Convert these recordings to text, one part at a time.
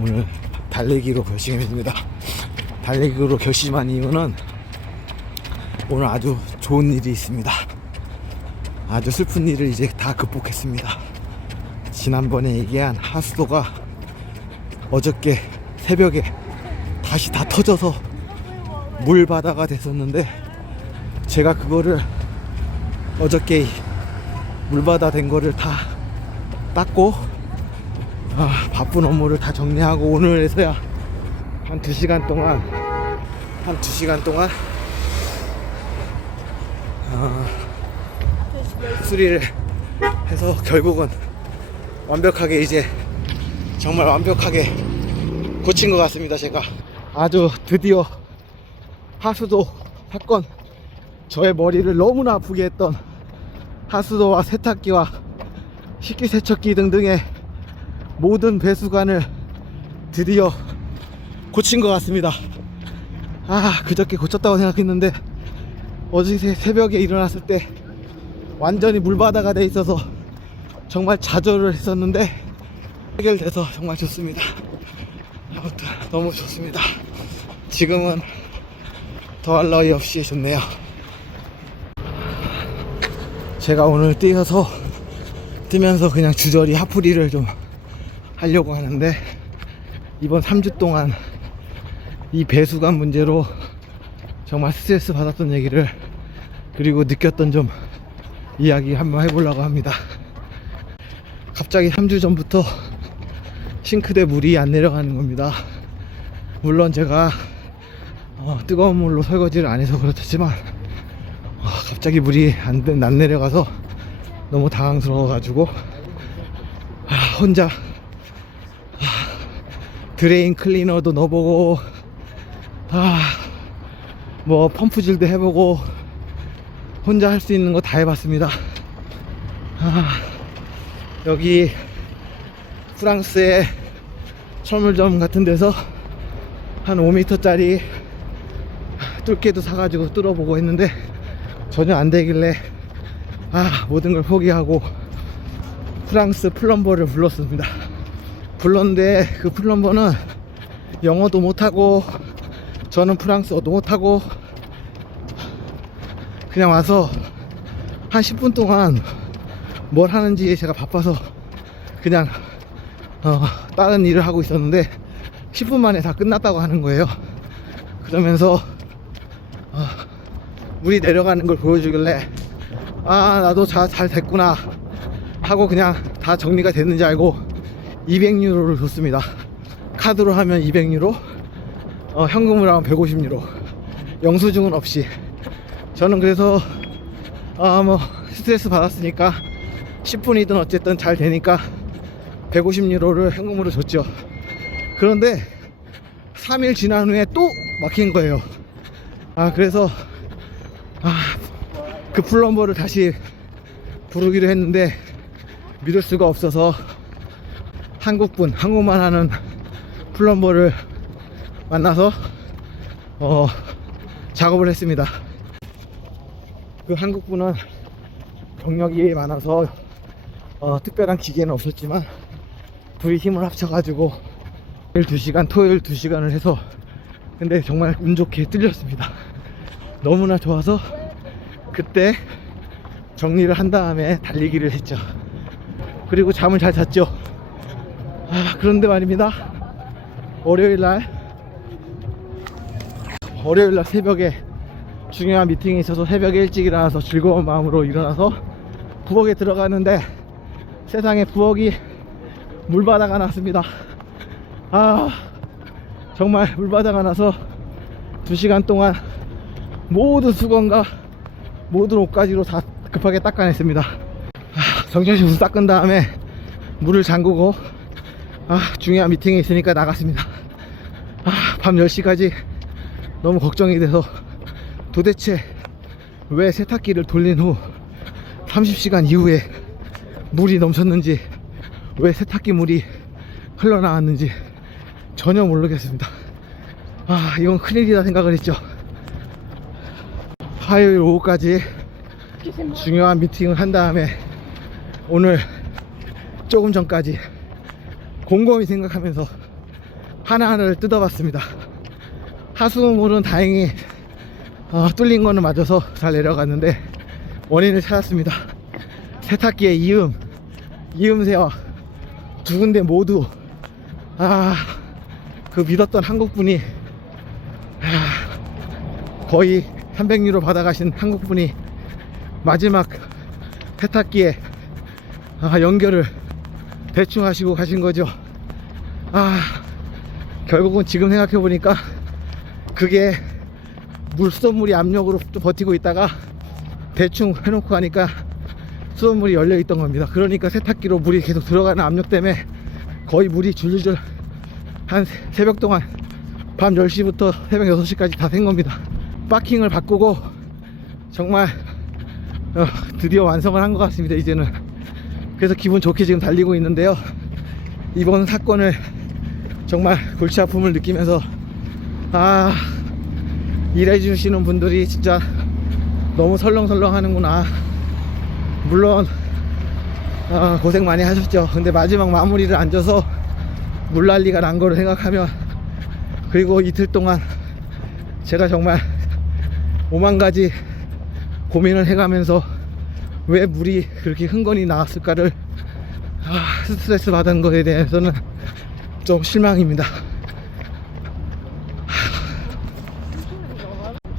오늘 달리기로 결심했습니다. 달리기로 결심한 이유는 오늘 아주 좋은 일이 있습니다. 아주 슬픈 일을 이제 다 극복했습니다. 지난번에 얘기한 하수도가 어저께 새벽에 다시 다 터져서 물바다가 됐었는데 제가 그거를 어저께 물바다 된 거를 다 닦고 아, 바쁜 업무를 다 정리하고 오늘에서야 한 2시간 동안 한 2시간 동안 아, 수리를 해서 결국은 완벽하게 이제 정말 완벽하게 고친 것 같습니다 제가. 아주 드디어 하수도 사건 저의 머리를 너무나 아프게 했던 하수도와 세탁기와 식기세척기 등등의 모든 배수관을 드디어 고친 것 같습니다. 아, 그저께 고쳤다고 생각했는데 어제 새벽에 일어났을 때 완전히 물바다가 돼 있어서 정말 좌절을 했었는데 해결돼서 정말 좋습니다. 아무튼 너무 좋습니다. 지금은 더할 나위 없이 좋네요. 제가 오늘 뛰어서 뛰면서 그냥 주저리 하프리를 좀 하려고 하는데 이번 3주 동안 이 배수관 문제로 정말 스트레스 받았던 얘기를 그리고 느꼈던 좀 이야기 한번 해보려고 합니다. 갑자기 3주 전부터 싱크대 물이 안 내려가는 겁니다. 물론 제가 어, 뜨거운 물로 설거지를 안 해서 그렇지만 어, 갑자기 물이 안, 돼- 안 내려가서 너무 당황스러워가지고 아, 혼자 아, 드레인 클리너도 넣어보고 아, 뭐 펌프질도 해보고 혼자 할 수 있는 거 다 해봤습니다. 아, 여기 프랑스의 철물점 같은 데서 한 5m짜리 뚫개도 사가지고 뚫어보고 했는데 전혀 안 되길래 아 모든 걸 포기하고 프랑스 플럼버를 불렀습니다. 불렀는데 그 플럼버는 영어도 못하고 저는 프랑스어도 못하고 그냥 와서 한 10분 동안 뭘 하는지 제가 바빠서 그냥 어, 다른 일을 하고 있었는데 10분 만에 다 끝났다고 하는 거예요. 그러면서 어, 물이 내려가는 걸 보여주길래 아 나도 자, 잘 됐구나 하고 그냥 다 정리가 됐는지 알고 200유로를 줬습니다. 카드로 하면 200유로, 어, 현금으로 하면 150유로. 영수증은 없이. 저는 그래서 아 뭐 스트레스 받았으니까 10분이든 어쨌든 잘 되니까 150유로를 현금으로 줬죠. 그런데 3일 지난 후에 또 막힌 거예요. 아 그래서 아 그 플럼버를 다시 부르기로 했는데 믿을 수가 없어서 한국분 한국만 하는 플럼버를 만나서 어 작업을 했습니다. 그 한국분은 경력이 많아서 어, 특별한 기계는 없었지만 둘이 힘을 합쳐가지고 일요일 2시간 토요일 2시간을 해서 근데 정말 운 좋게 뚫렸습니다. 너무나 좋아서 그때 정리를 한 다음에 달리기를 했죠. 그리고 잠을 잘 잤죠 아, 그런데 말입니다 월요일날 월요일날 새벽에 중요한 미팅이 있어서 새벽에 일찍 일어나서 즐거운 마음으로 일어나서 부엌에 들어가는데 세상에 부엌이 물바다가 났습니다. 아 정말 물바다가 나서 두 시간 동안 모든 수건과 모든 옷가지로 다 급하게 닦아냈습니다. 아, 정신없이 닦은 다음에 물을 잠그고 아 중요한 미팅이 있으니까 나갔습니다. 아, 밤 10시까지 너무 걱정이 돼서 도대체 왜 세탁기를 돌린 후 30시간 이후에 물이 넘쳤는지 왜 세탁기 물이 흘러나왔는지 전혀 모르겠습니다. 아, 이건 큰일이다 생각을 했죠. 화요일 오후까지 중요한 미팅을 한 다음에 오늘 조금 전까지 곰곰이 생각하면서 하나하나를 뜯어봤습니다. 하수물은 다행히 어, 뚫린 거는 맞아서 잘 내려갔는데 원인을 찾았습니다. 세탁기의 이음, 이음새와 두 군데 모두 아, 그 믿었던 한국분이 아, 거의 300유로 받아가신 한국분이 마지막 세탁기에 아, 연결을 대충 하시고 가신 거죠. 아, 결국은 지금 생각해 보니까 그게 물 수돗물이 압력으로 좀 버티고 있다가 대충 해놓고 가니까 수돗물이 열려 있던 겁니다. 그러니까 세탁기로 물이 계속 들어가는 압력 때문에 거의 물이 줄줄줄 한 새- 새벽 동안 밤 10시부터 새벽 6시까지 다샌 겁니다. 파킹을 바꾸고 정말 어, 드디어 완성을 한 것 같습니다. 이제는 그래서 기분 좋게 지금 달리고 있는데요. 이번 사건을 정말 골치 아픔을 느끼면서 아 일해주시는 분들이 진짜 너무 설렁설렁 하는구나. 물론 아, 고생 많이 하셨죠. 근데 마지막 마무리를 앉아서 물난리가 난 거를 생각하면 그리고 이틀 동안 제가 정말 오만 가지 고민을 해가면서 왜 물이 그렇게 흥건히 나왔을까를 아, 스트레스 받은 거에 대해서는 좀 실망입니다.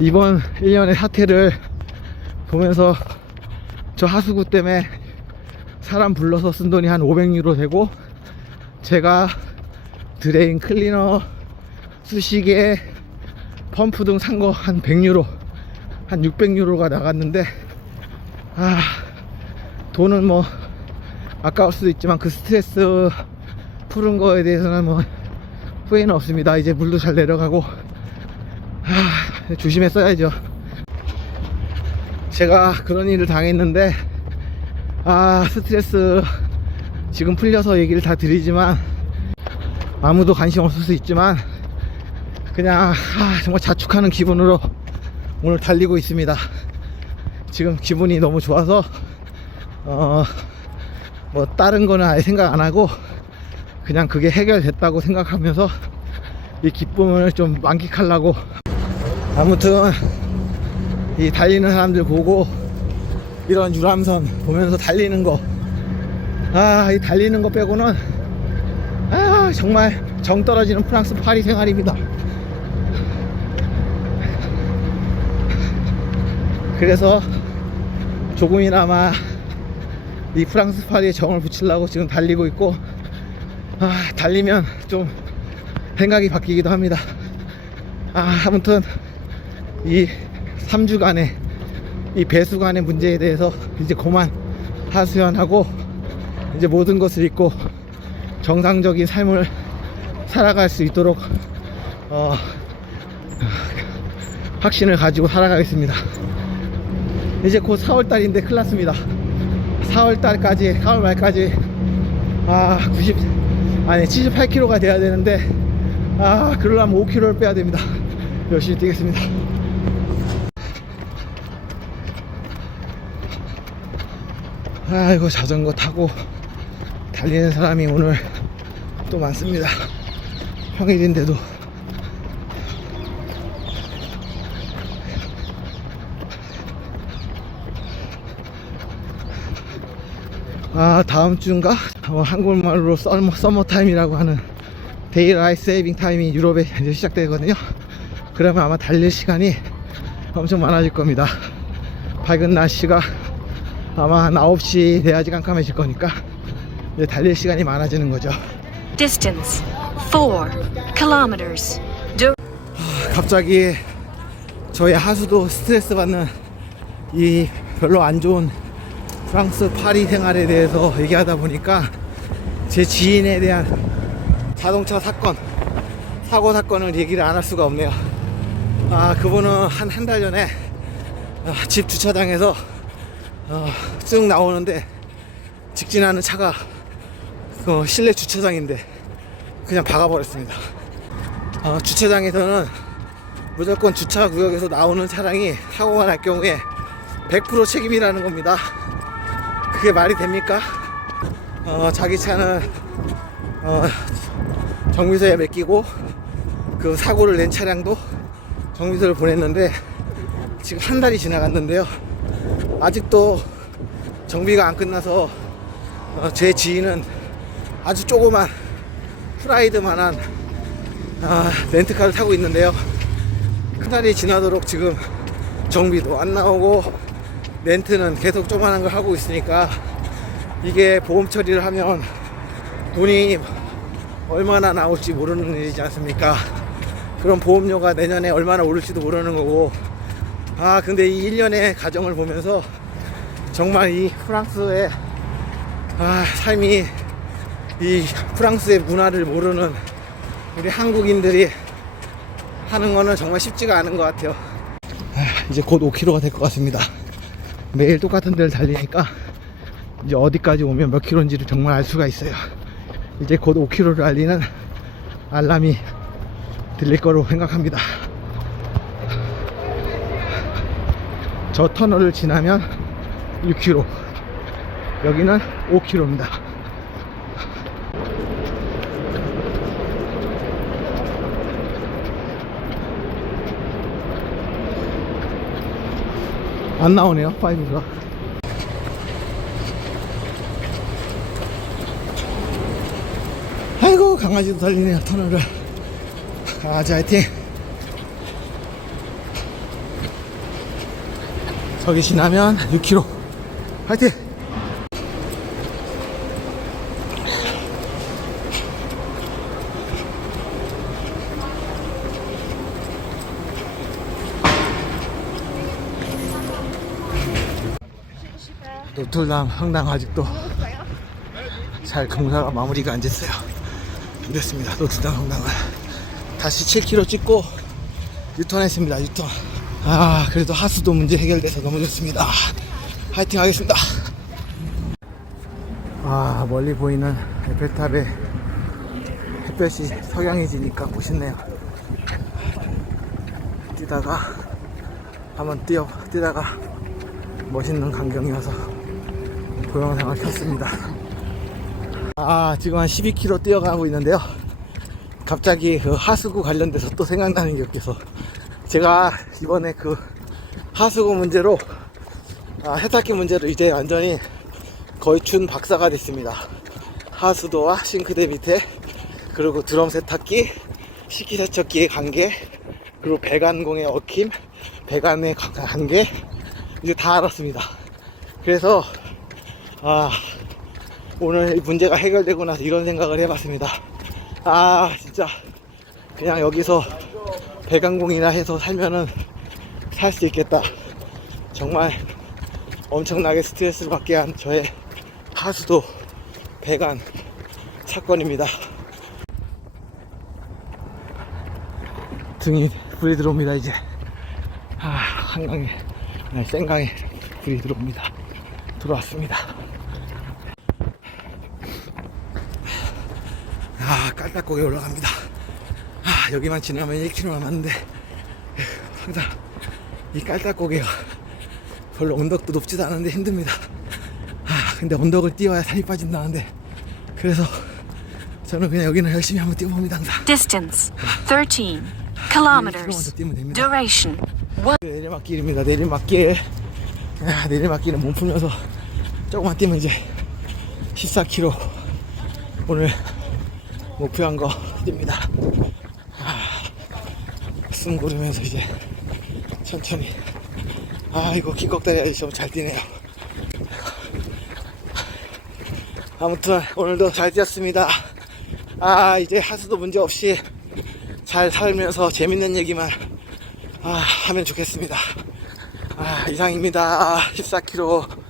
이번 1년의 사태를 보면서 저 하수구 때문에 사람 불러서 쓴 돈이 한 500유로 되고 제가 드레인 클리너 수시계 펌프 등 산 거 한 100유로 한 600유로가 나갔는데 아 돈은 뭐 아까울 수도 있지만 그 스트레스 푸른 거에 대해서는 뭐 후회는 없습니다. 이제 물도 잘 내려가고 아, 조심해 써야죠. 제가 그런 일을 당했는데 아 스트레스 지금 풀려서 얘기를 다 드리지만 아무도 관심 없을 수 있지만 그냥 아, 정말 자축하는 기분으로 오늘 달리고 있습니다 지금 기분이 너무 좋아서 어 뭐 다른 거는 아예 생각 안 하고 그냥 그게 해결됐다고 생각하면서 이 기쁨을 좀 만끽하려고. 아무튼 이 달리는 사람들 보고 이런 유람선 보면서 달리는 거. 아 이 달리는 거 빼고는 아 정말 정 떨어지는 프랑스 파리 생활입니다. 그래서 조금이나마 이 프랑스 파리에 정을 붙이려고 지금 달리고 있고 아, 달리면 좀 생각이 바뀌기도 합니다. 아, 아무튼 이 3주간의 이 배수관의 문제에 대해서 이제 그만 하수연하고 이제 모든 것을 잊고 정상적인 삶을 살아갈 수 있도록 어, 확신을 가지고 살아가겠습니다. 이제 곧 4월달인데 큰일 났습니다. 4월달까지, 4월 말까지, 아, 90, 아니, 78kg가 돼야 되는데, 아, 그러려면 5kg를 빼야 됩니다. 열심히 뛰겠습니다. 아이고, 자전거 타고 달리는 사람이 오늘 또 많습니다. 평일인데도. 아 다음 주인가? 어, 한국말로 서머, 서머 타임이라고 하는 데이라이 세이빙 타임이 유럽에 이제 시작되거든요. 그러면 아마 달릴 시간이 엄청 많아질 겁니다. 밝은 날씨가 아마 한 9시 돼야지 깜깜해질 거니까 이제 달릴 시간이 많아지는 거죠. Distance 4 kilometers. Do- 갑자기 저의 하수도 스트레스 받는 이 별로 안 좋은 프랑스 파리 생활에 대해서 얘기하다 보니까 제 지인에 대한 자동차 사건, 사고 사건을 얘기를 안 할 수가 없네요. 아, 그분은 한 한 달 전에 아, 집 주차장에서 어, 쓱 나오는데 직진하는 차가 어, 실내 주차장인데 그냥 박아버렸습니다. 어, 주차장에서는 무조건 주차 구역에서 나오는 차량이 사고가 날 경우에 100% 책임이라는 겁니다. 그게 말이 됩니까? 어, 자기 차는 어, 정비소에 맡기고 그 사고를 낸 차량도 정비소를 보냈는데 지금 한 달이 지나갔는데요. 아직도 정비가 안 끝나서 어, 제 지인은 아주 조그만 프라이드만한 아, 렌트카를 타고 있는데요. 그날이 지나도록 지금 정비도 안 나오고 렌트는 계속 조그만한 걸 하고 있으니까 이게 보험 처리를 하면 돈이 얼마나 나올지 모르는 일이지 않습니까? 그럼 보험료가 내년에 얼마나 오를지도 모르는 거고 아 근데 이 1년의 가정을 보면서 정말 이 프랑스의 아, 삶이 이 프랑스의 문화를 모르는 우리 한국인들이 하는 거는 정말 쉽지가 않은 것 같아요. 아, 이제 곧 5km가 될 것 같습니다. 매일 똑같은 데를 달리니까 이제 어디까지 오면 몇 킬로인지를 정말 알 수가 있어요. 이제 곧 5km를 달리는 알람이 들릴 거로 생각합니다. 저 터널을 지나면 6km, 여기는 5km입니다. 안 나오네요, 5가. 아이고, 강아지도 달리네요, 터널을. 강아지 화이팅! 저기 지나면 6km. 화이팅! 노틀담 성당 아직도 잘 공사가 마무리가 안 됐어요. 이랬습니다. 노틀담 성당은 다시 7km 찍고 유턴했습니다. 유턴. 아 그래도 하수도 문제 해결돼서 너무 좋습니다. 화이팅 하겠습니다. 아 멀리 보이는 에펠탑에 햇볕이 석양이 지니까 멋있네요. 뛰다가 한번 뛰어 뛰다가 멋있는 광경이어서 동영상을 켰습니다. 아, 지금 한 12km 뛰어가고 있는데요. 갑자기 그 하수구 관련돼서 또 생각나는 게 없어서 제가 이번에 그 하수구 문제로 아, 세탁기 문제로 이제 완전히 거의 준 박사가 됐습니다. 하수도와 싱크대 밑에 그리고 드럼 세탁기, 식기세척기의 관계, 그리고 배관공의 얽힘, 배관의 관계 이제 다 알았습니다. 그래서 아 오늘 이 문제가 해결되고 나서 이런 생각을 해봤습니다. 아 진짜 그냥 여기서 배관공이나 해서 살면은 살 수 있겠다. 정말 엄청나게 스트레스를 받게 한 저의 하수도 배관 사건입니다. 등이 불이 들어옵니다 이제. 아 한강에 네, 생강에 불이 들어옵니다. 들어왔습니다. 아, 깔딱고개 올라갑니다. 아, 여기만 지나면 1km 남았는데, 항상 이 깔딱고개가 별로 언덕도 높지도 않은데 힘듭니다. 아, 근데 언덕을 뛰어야 살이 빠진다는데, 그래서 저는 그냥 여기는 열심히 한번 뛰어봅니다, 항상. Distance 13 1km만 kilometers. Duration 1 내리막길입니다. 내리막길. 아, 내리막길은 몸 풀면서 조금만 뛰면 이제 14km 오늘 목표한 거 뜁니다. 아, 숨 고르면서 이제 천천히. 아, 이거 기꺽다리 아저씨 좀잘 뛰네요. 아무튼 오늘도 잘 뛰었습니다. 아, 이제 하수도 문제 없이 잘 살면서 재밌는 얘기만 아, 하면 좋겠습니다. 아, 이상입니다. 14km 끝.